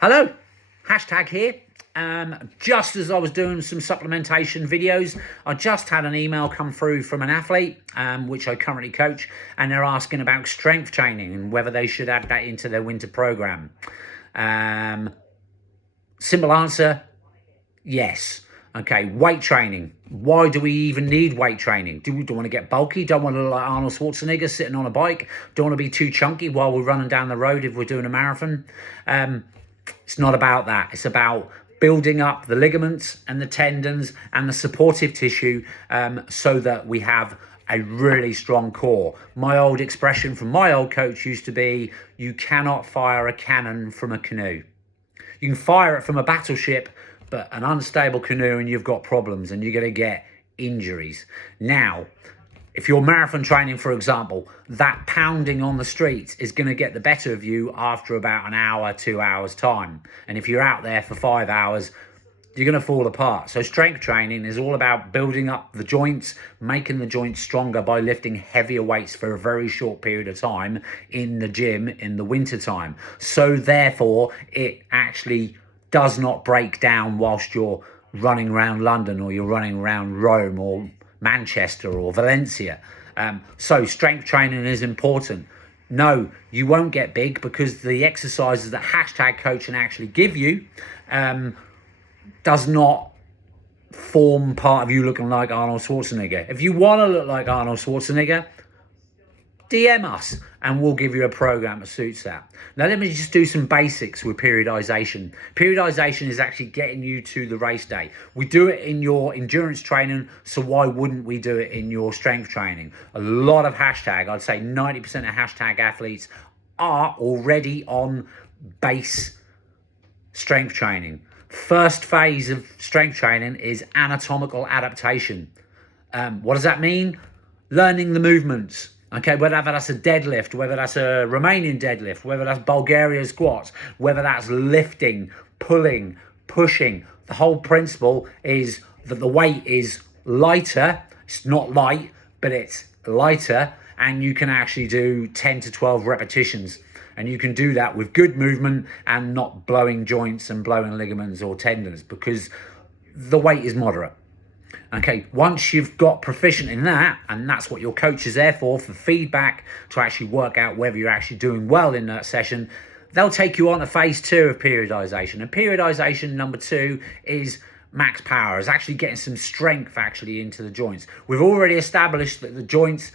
Hello, hashtag here. Just as I was doing some supplementation videos, I just had an email come through from an athlete, which I currently coach, and they're asking about strength training and whether they should add that into their winter program. Simple answer, yes. Okay, weight training. Why do we even need weight training? Do we want to get bulky? Don't want to look like Arnold Schwarzenegger sitting on a bike? Don't want to be too chunky while we're running down the road if we're doing a marathon? It's not about that. It's about building up the ligaments and the tendons and the supportive tissue so that we have a really strong core. My old expression from my old coach used to be, you cannot fire a cannon from a canoe. You can fire it from a battleship, but an unstable canoe and you've got problems and you're going to get injuries. Now, if you're marathon training, for example, that pounding on the streets is going to get the better of you after about an hour, 2 hours time. And if you're out there for 5 hours, you're going to fall apart. So strength training is all about building up the joints, making the joints stronger by lifting heavier weights for a very short period of time in the gym in the winter time. So therefore, it actually does not break down whilst you're running around London or you're running around Rome or Manchester or Valencia. So strength training is important. No, you won't get big because the exercises that hashtag coach can actually give you does not form part of you looking like Arnold Schwarzenegger. If you want to look like Arnold Schwarzenegger, DM us and we'll give you a program that suits that. Now let me just do some basics with periodization. Periodization is actually getting you to the race day. We do it in your endurance training, so why wouldn't we do it in your strength training? A lot of hashtag, I'd say 90% of hashtag athletes are already on base strength training. First phase of strength training is anatomical adaptation. What does that mean? Learning the movements. Okay, whether that's a deadlift, whether that's a Romanian deadlift, whether that's Bulgarian squats, whether that's lifting, pulling, pushing. The whole principle is that the weight is lighter. It's not light, but it's lighter, and you can actually do 10 to 12 repetitions. And you can do that with good movement and not blowing joints and blowing ligaments or tendons because the weight is moderate. Okay, once you've got proficient in that, and that's what your coach is there for feedback, to actually work out whether you're actually doing well in that session, they'll take you on to phase 2 of periodization. And periodization number 2 is max power, is actually getting some strength actually into the joints. We've already established that the joints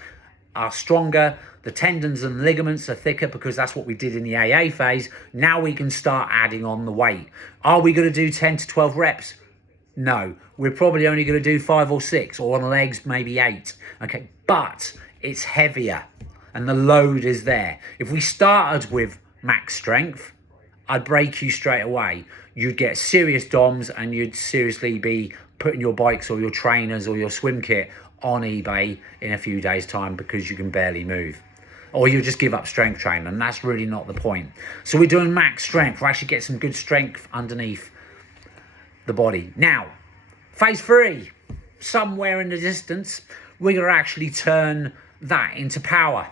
are stronger, the tendons and ligaments are thicker because that's what we did in the AA phase. Now we can start adding on the weight. Are we going to do 10 to 12 reps? No, we're probably only going to do 5 or 6, or on legs maybe 8. Okay, but it's heavier and the load is there. If we started with max strength, I'd break you straight away. You'd get serious DOMs and you'd seriously be putting your bikes or your trainers or your swim kit on eBay in a few days' time because you can barely move. Or you'll just give up strength training, and that's really not the point. So we're doing max strength. We'll actually get some good strength underneath the body. Now, phase 3, somewhere in the distance, we're going to actually turn that into power.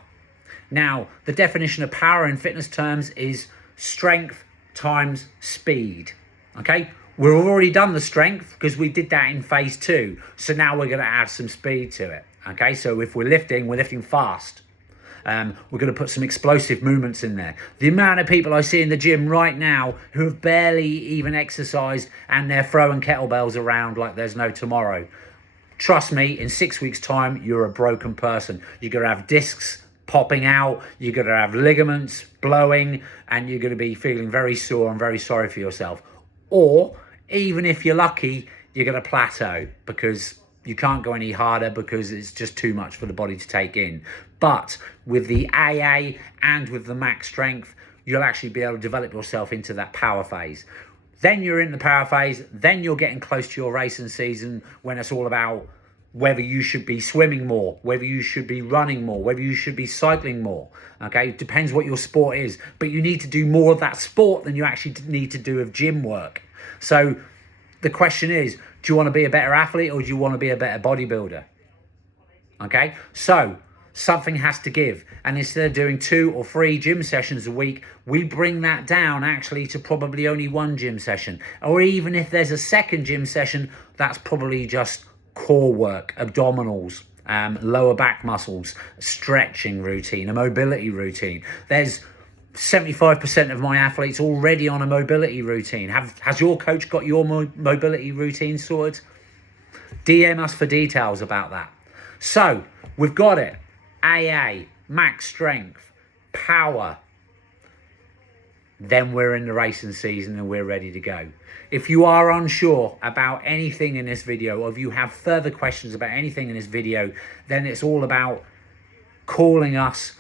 Now, the definition of power in fitness terms is strength times speed. Okay, we've already done the strength because we did that in phase 2. So now we're going to add some speed to it. Okay, so if we're lifting fast. We're going to put some explosive movements in there. The amount of people I see in the gym right now who have barely even exercised and they're throwing kettlebells around like there's no tomorrow. Trust me, in 6 weeks' time, you're a broken person. You're going to have discs popping out, you're going to have ligaments blowing, and you're going to be feeling very sore and very sorry for yourself. Or, even if you're lucky, you're going to plateau because you can't go any harder because it's just too much for the body to take in. But with the AA and with the max strength, you'll actually be able to develop yourself into that power phase. Then you're in the power phase, then you're getting close to your racing season when it's all about whether you should be swimming more, whether you should be running more, whether you should be cycling more. Okay, it depends what your sport is, but you need to do more of that sport than you actually need to do of gym work. So the question is, do you want to be a better athlete or do you want to be a better bodybuilder? Okay, so Something has to give. And instead of doing 2 or 3 gym sessions a week, we bring that down actually to probably only 1 gym session. Or even if there's a second gym session, that's probably just core work, abdominals, lower back muscles, stretching routine, a mobility routine. There's 75% of my athletes already on a mobility routine. Has your coach got your mobility routine sorted? DM us for details about that. So we've got it. AA, max strength, power. Then we're in the racing season and we're ready to go. If you are unsure about anything in this video, or if you have further questions about anything in this video, then it's all about calling us,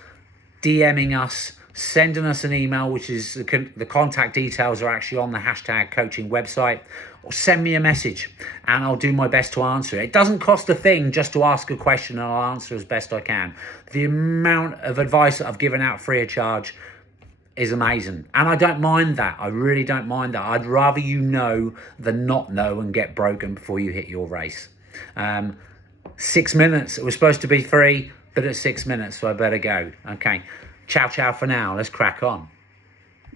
DMing us, sending us an email, which is the contact details are actually on the Hashtag Coaching website, or send me a message and I'll do my best to answer it. It doesn't cost a thing just to ask a question, and I'll answer as best I can. The amount of advice that I've given out free of charge is amazing, and I don't mind that. I really don't mind that. I'd rather you know than not know and get broken before you hit your race. 6 minutes, it was supposed to be 3, but it's 6 minutes, so I better go. Okay, ciao for now, let's crack on.